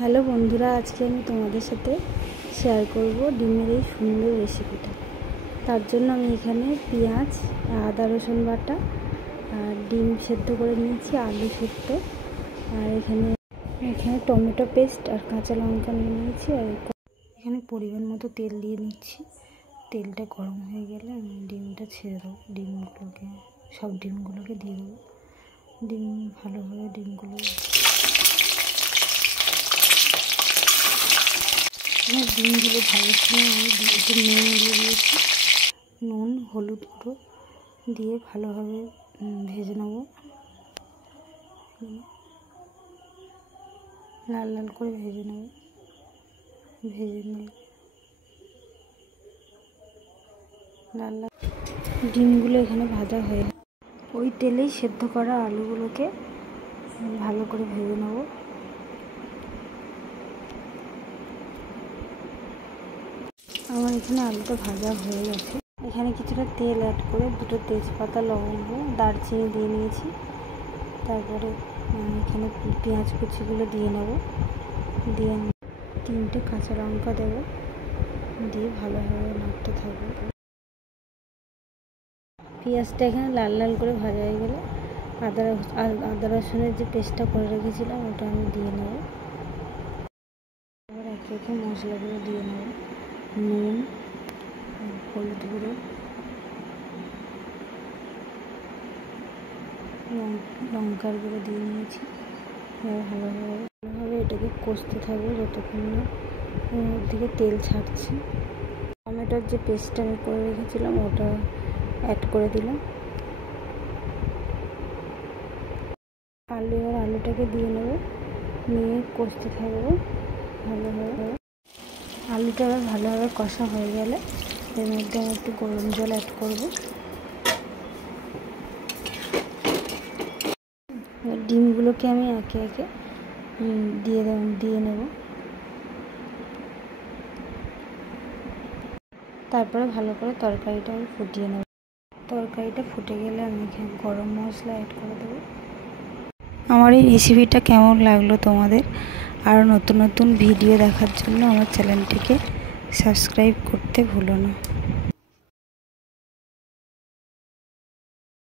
Hello বন্ধুরা, আজকে আমি তোমাদের সাথে শেয়ার করব ডিমের এই সুন্দর রেসিপিটা। তার জন্য আমি এখানে পেঁয়াজ, আদা রসুন বাটা আর ডিম সেদ্ধ করে নিয়েছি, আলু সেদ্ধ, আর এখানে টমেটো পেস্ট আর কাঁচা লঙ্কা নিয়ে নিয়েছি। আর এখানে পরিমাণ মতো তেল দিয়ে নিচ্ছি। তেলটা গরম হয়ে গেলে আমি ডিমটা ছেড়ে দেবো। সব ডিমগুলোকে দিয়ে দেবো। ভালোভাবে ডিমগুলো ভালো সময় আমি একটু নুন দিয়ে দিয়েছি। নুন, হলুদ গুঁড়ো দিয়ে ভালোভাবে ভেজে নেব। লাল লাল করে ভেজে নিয়ে ডিমগুলো এখানে ভাজা হয়ে ওই তেলেই সেদ্ধ করা আলুগুলোকে ভালো করে ভেজে নেব। আমার এখানে আলুটা ভাজা হয়ে গেছে। এখানে কিছুটা তেল অ্যাড করে দুটো তেজপাতা, লবঙ্গ, দারচিনি দিয়ে নিয়েছি। তারপরে এখানে পেঁয়াজ কুচিগুলো দিয়ে নেব। দিয়ে 3টে কাঁচা লঙ্কা দেবো, দিয়ে ভালোভাবে নাড়তে থাকবো। পেঁয়াজটা এখানে লাল লাল করে ভাজা হয়ে গেলে আদা রসুনের যে পেস্টটা করে রেখেছিলাম ওটা আমি দিয়ে নেব। এবার একে একে মশলাগুলো দিয়ে নেব। নুন, হলুদ গুঁড়ো, লঙ্কার গুঁড়ো দিয়ে নিয়েছি। এবার ভালোভাবে এটাকে কষতে থাকবো যতক্ষণ না ওর থেকে তেল ছাড়ছে। টমেটোর যে পেস্টটা আমি করে রেখেছিলাম ওটা অ্যাড করে দিলাম। আলুটাকে দিয়ে নেব, নিয়ে কষতে থাকবো ভালোভাবে। আলুটা এবার ভালোভাবে কষা হয়ে গেলে এর মধ্যে আমি একটু গরম জল অ্যাড করব। ডিমগুলোকে আমি একে একে দিয়ে নেব। তারপরে ভালো করে তরকারিটা আমি ফুটিয়ে নেব। তরকারিটা ফুটে গেলে আমি এখানে গরম মশলা অ্যাড করে দেবো। আমার এই রেসিপিটা কেমন লাগলো তোমাদের? আরও নতুন নতুন ভিডিও দেখার জন্য আমার চ্যানেলটিকে সাবস্ক্রাইব করতে ভুলো না।